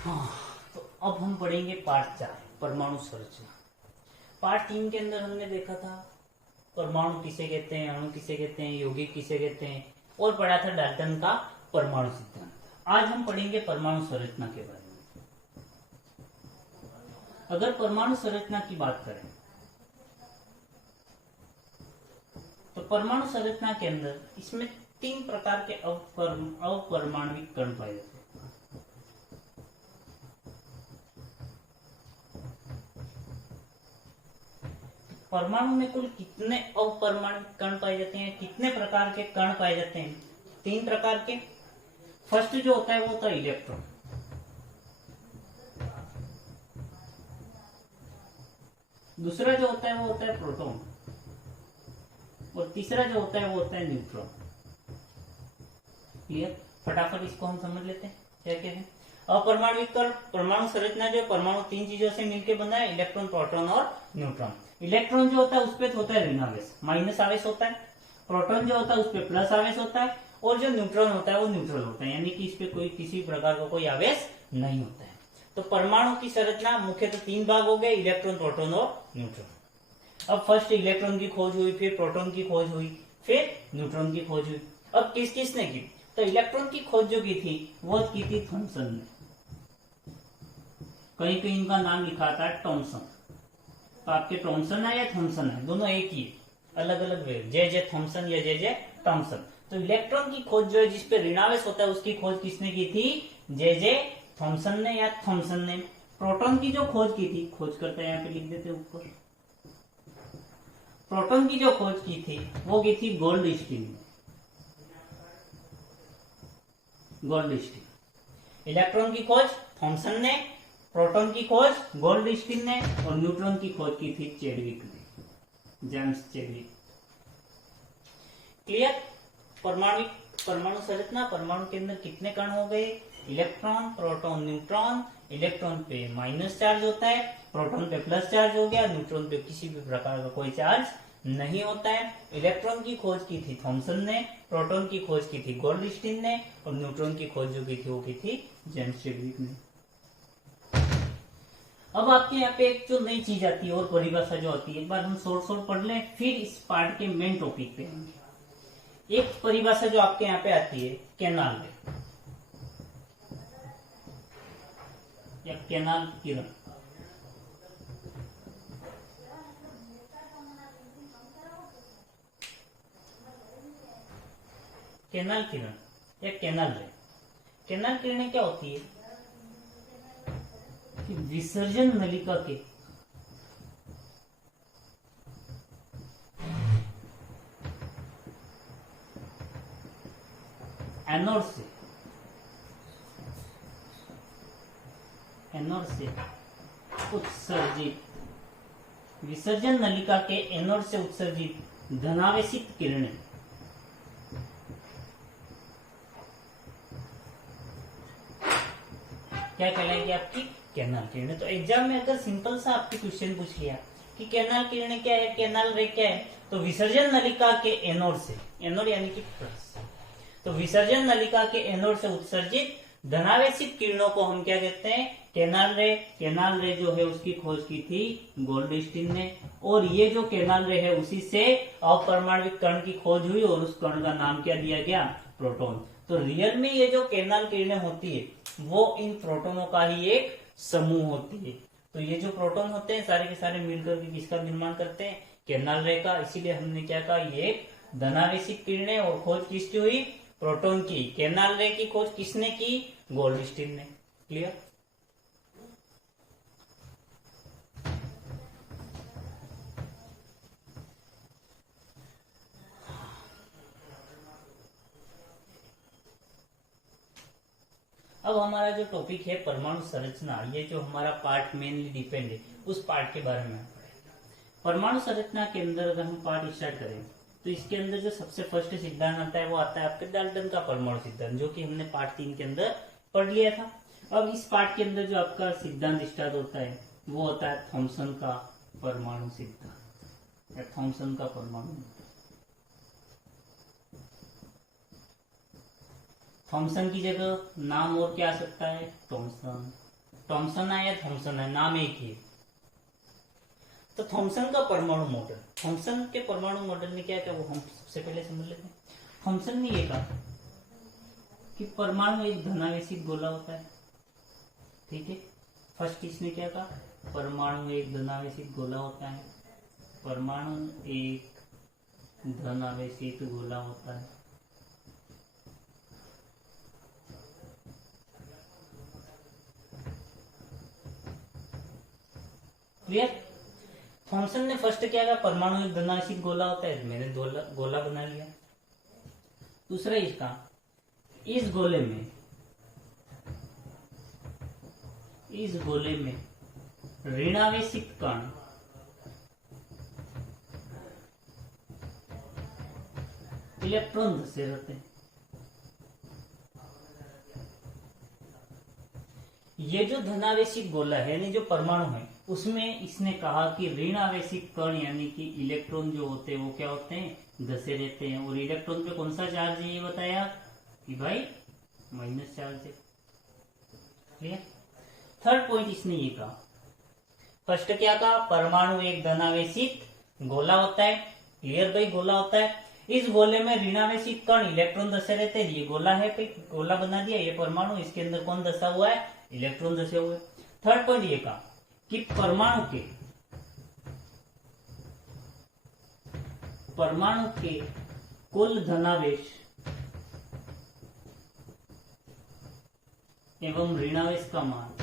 हाँ, तो अब हम पढ़ेंगे पार्ट 4 परमाणु संरचना। पार्ट 3 के अंदर हमने देखा था परमाणु किसे कहते हैं, अणु किसे कहते हैं, यौगिक किसे कहते हैं, और पढ़ा था डाल्टन का परमाणु सिद्धांत। आज हम पढ़ेंगे परमाणु संरचना के बारे में। अगर परमाणु संरचना की बात करें तो परमाणु संरचना के अंदर इसमें 3 प्रकार के अवपरमाणविक कण पाए जाते हैं। परमाणु में कुल कितने अवपरमाणविक कण पाए जाते हैं, कितने प्रकार के कण पाए जाते हैं? 3 प्रकार के। फर्स्ट जो होता है वो होता है इलेक्ट्रॉन, दूसरा जो होता है वो होता है प्रोटॉन, और तीसरा जो होता है वो होता है न्यूट्रॉन। क्लियर? फटाफट इसको हम समझ लेते हैं क्या क्या है। अपरमाणविक कण, परमाणु संरचना जो परमाणु 3 चीजों से मिलकर बना है, इलेक्ट्रॉन, प्रोटॉन और न्यूट्रॉन। इलेक्ट्रॉन जो होता है उस पर होता है ऋण आवेश, माइनस आवेश होता है। प्रोटॉन जो होता है उस पर प्लस आवेश होता है, और जो न्यूट्रॉन होता है वो न्यूट्रल होता है, यानी कि इस पे कोई किसी प्रकार का कोई आवेश नहीं होता है। तो परमाणु की संरचना मुख्यतः 3 भाग हो गए, इलेक्ट्रॉन, प्रोटॉन और न्यूट्रॉन। अब फर्स्ट इलेक्ट्रॉन की खोज हुई, फिर प्रोटॉन की खोज हुई, फिर न्यूट्रॉन की खोज हुई। अब किस किसने की? तो इलेक्ट्रॉन की खोज जो की थी वो की थी थॉमसन ने। कहीं कहीं इनका नाम लिखा था टॉमसन, तो आपके टॉमसन है या थॉमसन है, दोनों एक ही है, अलग अलग वे, जे थॉमसन या जे टॉमसन। तो इलेक्ट्रॉन की खोज जो है जिसपे ऋणावेश होता है उसकी खोज किसने की थी? जे थॉमसन ने या थॉमसन ने। प्रोटॉन की जो खोज की थी, खोज करते यहाँ पे लिख देते ऊपर। प्रोटॉन की जो खोज की थी वो की थी गोल्डस्टीन ने। गोल्डस्टीन। इलेक्ट्रॉन की खोज थॉमसन ने, प्रोटॉन की खोज गोल्डस्टीन ने, और न्यूट्रॉन की खोज की थी चैडविक ने, जेम्स चैडविक। क्लियर? परमाणु संरचना, परमाणु के अंदर कितने कण हो गए? Electron, proton, neutron. इलेक्ट्रॉन पे माइनस चार्ज होता है, प्रोटॉन पे प्लस चार्ज हो गया, न्यूट्रॉन पे किसी भी प्रकार का कोई चार्ज नहीं होता है। इलेक्ट्रॉन की खोज की थी थॉमसन ने, प्रोटॉन की खोज की थी गोल्डस्टीन ने, और न्यूट्रॉन की खोज जो की थी वो की थी जेम्स चैडविक ने। अब आपके यहाँ पे एक जो नई चीज आती है और परिभाषा जो आती है, एक बार हम शॉर्ट पढ़ लें, फिर इस पार्ट के मेन टॉपिक पे आएंगे। एक परिभाषा जो आपके यहाँ पे आती है कैनाल रे या कैनाल किरण। कैनाल किरण या कैनाल रे। कैनाल किरणें क्या होती है कि विसर्जन नलिका के एनोड से उत्सर्जित, विसर्जन नलिका के एनोड से उत्सर्जित धनावेशित किरणें क्या कहलाएगी? आपकी कैनाल किरणें। तो एग्जाम में अगर सिंपल सा आपके क्वेश्चन पूछ लिया कि कैनाल किरणें क्या है, कैनाल रे क्या है, तो विसर्जन नलिका के एनोड से, एनोड यानी कि प्लस, तो विसर्जन नलिका के एनोड से उत्सर्जित धनावेशित किरणों को हम क्या कहते हैं? कैनाल रे। कैनाल रे जो है उसकी खोज की थी गोल्डस्टीन ने, और ये जो कैनाल रे है उसी से अपरमाणविक कण की खोज हुई, और उस कण का नाम क्या दिया गया? प्रोटॉन। तो रियल में ये जो कैनाल किरणें होती है वो इन प्रोटोनों का ही एक समूह होती है। तो ये जो प्रोटॉन होते हैं सारे के सारे मिलकर के किसका निर्माण करते हैं? कैनाल रे का। इसीलिए हमने क्या कहा, ये एक धनावेशित किरणें, और खोज किसकी हुई? प्रोटॉन की। कैनाल रे की खोज किसने की? गोल्डस्टीन ने। क्लियर? अब हमारा जो टॉपिक है परमाणु संरचना, ये जो हमारा पार्ट मेनली डिपेंड है उस पार्ट के बारे में हम पढ़ेंगे। परमाणु संरचना के अंदर अगर हम पार्ट स्टार्ट करें तो इसके अंदर जो सबसे फर्स्ट सिद्धांत आता है वो आता है आपके डाल्टन का परमाणु सिद्धांत, जो कि हमने पार्ट 3 के अंदर पढ़ लिया था। अब इस पार्ट के अंदर जो आपका सिद्धांत स्टार्ट होता है वो होता है थॉमसन का परमाणु सिद्धांत या थॉमसन का परमाणु। थॉमसन की जगह नाम और क्या आ सकता है? थॉमसन। थॉमसन है या थॉमसन है, नाम एक ही है। तो थॉमसन का परमाणु मॉडल, थॉमसन के परमाणु मॉडल ने क्या किया वो हम सबसे पहले समझ लेते हैं। थॉमसन ने ये कहा कि परमाणु एक धनावेशित गोला होता है, ठीक है। फर्स्ट इसने क्या कहा, परमाणु एक धनावेशित गोला होता है, परमाणु एक धनावेशित गोला होता है। क्लियर। थॉमसन ने फर्स्ट क्या कहा, परमाणु एक धनावेशित गोला होता है, मैंने गोला बना लिया। दूसरा इसका, इस गोले में ऋणावेशित कण इलेक्ट्रॉन धसे रहते हैं। ये जो धनावेशित गोला है यानी जो परमाणु है उसमें इसने कहा कि ऋणावेशित कण यानी कि इलेक्ट्रॉन जो होते हैं वो क्या होते हैं, धसे रहते हैं। और इलेक्ट्रॉन पे कौन सा चार्ज है ये बताया कि भाई माइनस चार्ज है। क्लियर। थर्ड पॉइंट इसने ये कहा, फर्स्ट क्या कहा, परमाणु एक धनावेशित गोला होता है। क्लियर भाई, गोला होता है। इस गोले में ऋणावेशित कण इलेक्ट्रॉन धसे रहते हैं। ये गोला है भाई, गोला बना दिया, ये परमाणु, इसके अंदर कौन धसा हुआ है, इलेक्ट्रॉन धसे हुए। थर्ड पॉइंट ये कहा कि परमाणु के कुल धनावेश एवं ऋणावेश का मान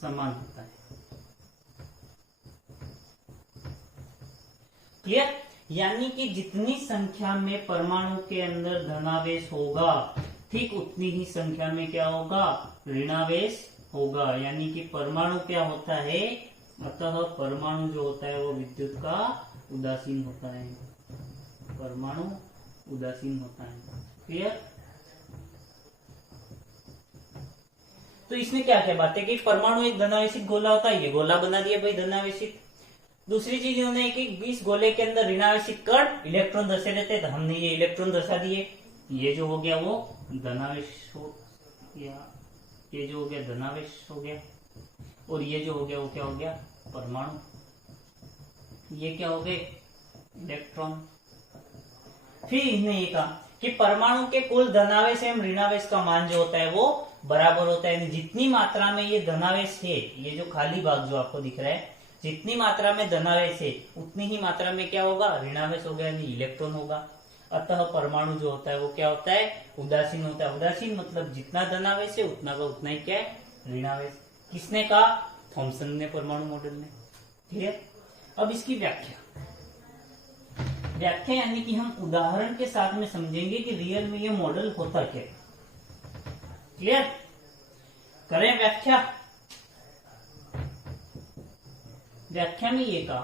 समान होता है। क्लियर। यानी कि जितनी संख्या में परमाणु के अंदर धनावेश होगा ठीक उतनी ही संख्या में क्या होगा, ऋणावेश होगा। यानी कि परमाणु क्या होता है, अतः परमाणु जो होता है वो विद्युत का उदासीन होता है, परमाणु उदासीन होता है। क्लियर। तो इसने क्या क्या बातें की, परमाणु एक धनावेशित गोला होता है, ये गोला बना दिया भाई धनावेशित। दूसरी चीज उन्होंने कि इस गोले के अंदर ऋणावेशित कण इलेक्ट्रॉन धसे रहते, तो हमने ये इलेक्ट्रॉन धसा दिए, ये जो हो गया वो धनावेश हो गया, ये जो हो गया धनावेश हो गया, और ये जो हो गया वो क्या हो गया, परमाणु। ये क्या हो गए, इलेक्ट्रॉन। फिर इसने ये कहा कि परमाणु के कुल धनावेश एवं ऋणावेश का मान जो होता है वो बराबर होता है। जितनी मात्रा में ये धनावेश है, ये जो खाली भाग जो आपको दिख रहा है, जितनी मात्रा में धनावेश है उतनी ही मात्रा में क्या होगा, ऋणावेश होगा, यानी इलेक्ट्रॉन होगा। अतः परमाणु जो होता है वो क्या होता है, उदासीन होता है। उदासीन मतलब जितना धनावेश है उतना का उतना ही क्या है, ऋणावेश। किसने कहा, थॉमसन ने, परमाणु मॉडल ने। क्लियर। अब इसकी व्याख्या यानी कि हम उदाहरण के साथ में समझेंगे कि रियल में ये मॉडल होता क्या है। क्लियर। करें व्याख्या। व्याख्या में ये कहा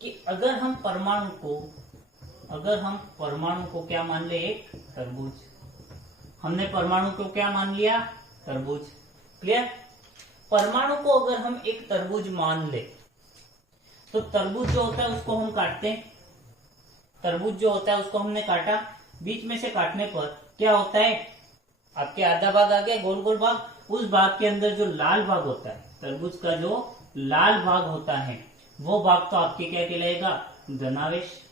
कि अगर हम परमाणु को क्या मान ले, एक तरबूज। हमने परमाणु को क्या मान लिया, तरबूज। क्लियर। परमाणु को अगर हम एक तरबूज मान ले तो तरबूज जो होता है उसको हम काटते हैं, तरबूज जो होता है उसको हमने काटा, बीच में से काटने पर क्या होता है, आपके आधा भाग आ गया, गोल गोल भाग, उस भाग के अंदर जो लाल भाग होता है, तरबूज का जो लाल भाग होता है वो भाग तो आपके क्या कहलाएगा, धनावेश।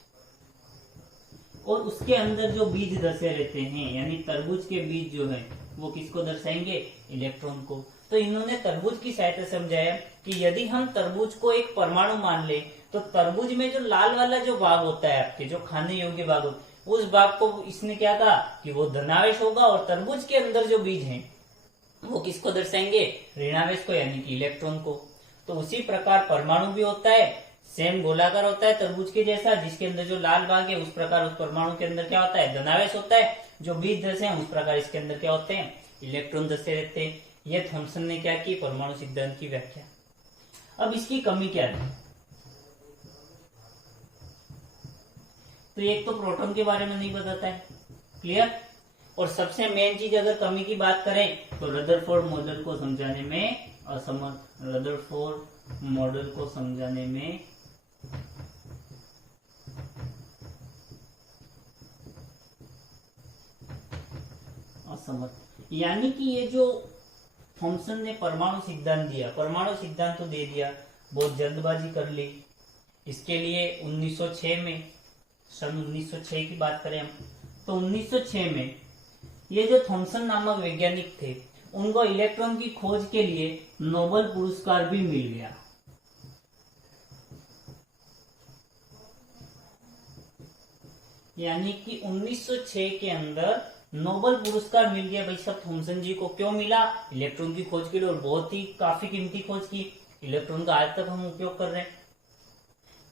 और उसके अंदर जो बीज धसे रहते हैं यानी तरबूज के बीज जो है वो किसको दर्शाएंगे, इलेक्ट्रॉन को। तो इन्होंने तरबूज की सहायता से समझाया कि यदि हम तरबूज को एक परमाणु मान ले तो तरबूज में जो लाल वाला जो भाग होता है आपके, जो खाने योग्य भाग होता है, उस भाग को इसने क्या कहा कि वो धनावेश होगा, और तरबूज के अंदर जो बीज हैं वो किसको दर्शाएंगे, ऋणावेश को, यानी कि इलेक्ट्रॉन को। तो उसी प्रकार परमाणु भी होता है, सेम गोलाकार होता है तरबूज के जैसा, जिसके अंदर जो लाल भाग है उस प्रकार उस परमाणु के अंदर क्या होता है, धनावेश होता है। जो बीज धसे हैं उस प्रकार इसके अंदर क्या होते हैं, इलेक्ट्रॉन धसे रहते हैं। यह थॉमसन ने क्या की, परमाणु सिद्धांत की व्याख्या। अब इसकी कमी क्या है, तो एक तो प्रोटॉन के बारे में नहीं बताता है। क्लियर। और सबसे मेन चीज अगर कमी की बात करें तो रदरफोर्ड मॉडल को समझाने में असमर्थ, रदरफोर्ड मॉडल को समझाने में असमर्थ। यानी कि ये जो थॉमसन ने परमाणु सिद्धांत दिया, परमाणु सिद्धांत तो दे दिया, बहुत जल्दबाजी कर ली। इसके लिए 1906 में, सन 1906 की बात करें हम, तो 1906 में ये जो थॉमसन नामक वैज्ञानिक थे, उनको इलेक्ट्रॉन की खोज के लिए नोबेल पुरस्कार भी मिल गया। यानी कि 1906 के अंदर नोबेल पुरस्कार मिल गया भाई साहब थॉमसन जी को। क्यों मिला? इलेक्ट्रॉन की खोज के लिए, और बहुत ही काफी कीमती खोज की। इलेक्ट्रॉन का आज तक हम उपयोग कर रहे हैं।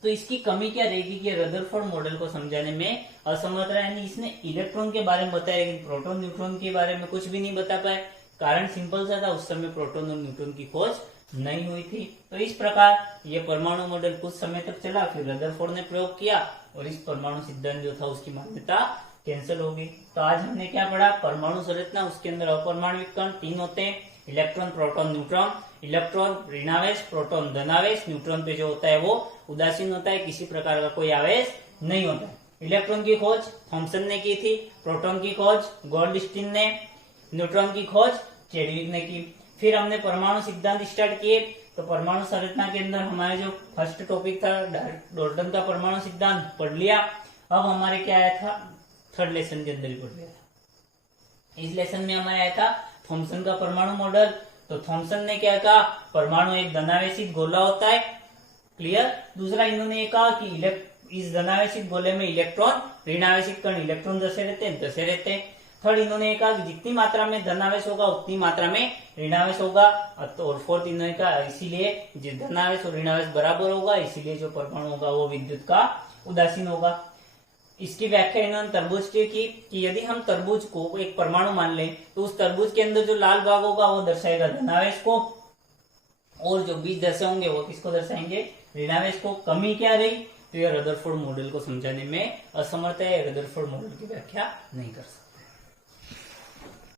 तो इसकी कमी क्या रहेगी कि रदरफोर्ड मॉडल को समझाने में असमर्थ रहा। यानी इसने इलेक्ट्रॉन के बारे में बताया लेकिन प्रोटॉन न्यूट्रॉन के बारे में कुछ भी नहीं बता पाए। कारण सिंपल सा था, उस समय प्रोटॉन और न्यूट्रॉन की खोज नहीं हुई थी। तो इस प्रकार ये परमाणु मॉडल कुछ समय तक चला, फिर रदरफोर्ड ने प्रयोग किया और इस परमाणु सिद्धांत जो था उसकी मान्यता कैंसिल हो गई। तो आज हमने क्या पढ़ा? परमाणु संरचना, उसके अंदर अपरमाणविक कण 3 होते हैं, इलेक्ट्रॉन, प्रोटॉन, न्यूट्रॉन। इलेक्ट्रॉन ऋणावेश, प्रोटॉन धनावेश, न्यूट्रॉन पे जो होता है वो उदासीन होता है, किसी प्रकार का कोई आवेश नहीं होता है। इलेक्ट्रॉन की खोज थॉमसन ने की थी, प्रोटॉन की खोज गोल्डस्टीन ने, न्यूट्रॉन की खोज चैडविक ने की। फिर हमने परमाणु सिद्धांत स्टार्ट किए। तो परमाणु संरचना के अंदर हमारे जो फर्स्ट टॉपिक था डाल्टन का परमाणु सिद्धांत पढ़ लिया। अब हमारे क्या आया था? थर्ड लेसन के अंदर ही पढ़ लिया था। इस लेसन में हमारे आया था थॉमसन का परमाणु मॉडल। तो थॉमसन ने क्या कहा? परमाणु एक धनावेशित गोला होता है। क्लियर? दूसरा इन्होंने ये कहा कि इस धनावेशित गोले में इलेक्ट्रॉन, ऋणावेशित कण इलेक्ट्रॉन जैसे रहते हैं तैसे रहते हैं। थर्ड इन्होंने ये कहा कि जितनी मात्रा में धनावेश होगा उतनी मात्रा में ऋणावेश होगा। और फोर्थ इन्होंने कहा इसीलिए जो धनावेश और ऋणावेश बराबर होगा, इसीलिए जो परमाणु होगा वो विद्युत का उदासीन होगा। इसकी व्याख्या इन्होंने तरबूज की कि यदि हम तरबूज को एक परमाणु मान लें तो उस तरबूज के अंदर जो लाल भाग होगा वो दर्शाएगा धनावेश को, और जो बीज दर्शे होंगे वो किसको दर्शाएंगे? ऋणावेश को। कमी क्या रही? तो यह रदरफोर्ड मॉडल को समझाने में असमर्थ है, रदरफोर्ड मॉडल की व्याख्या नहीं कर सकता।